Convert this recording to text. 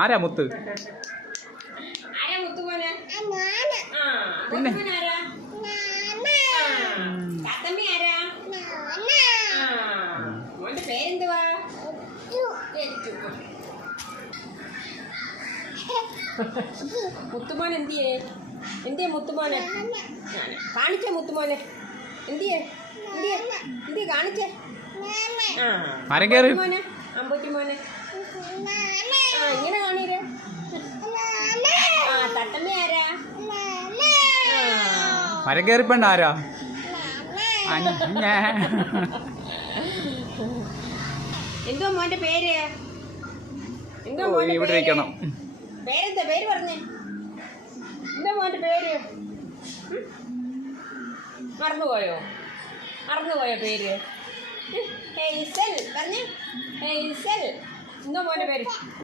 ആരാ മുത്ത്? പിന്നെ പേരെന്തുവാ? മുത്തുമോൻ എന്തിയേ? എന്തിയെ മുത്തുമോനെ? കാണിച്ചേ മുത്തുമോനെ. എന്തിയെ എന്തിയെ എന്തിയെ കാണിച്ചേ? മോനെ അമ്പൂറ്റി മോനെ. ഇങ്ങനെ കാണീരേ. തട്ടമ്മ ആരാ? മരം കയറിപ്പണ്ട ആരാ? എന്തോ മോന്റെ പേര്? എന്തോ ഇവിടെ ഇരിക്കണം. പേരെന്താ? പേര് പറഞ്ഞേ. എന്താ മോന്റെ പേര്? മറന്നുപോയോ? മറന്നുപോയോ പേര്? ഹെയ്സൽ പറഞ്ഞേ. ഹെയ്സൽ. എന്തോ മോന്റെ പേര്?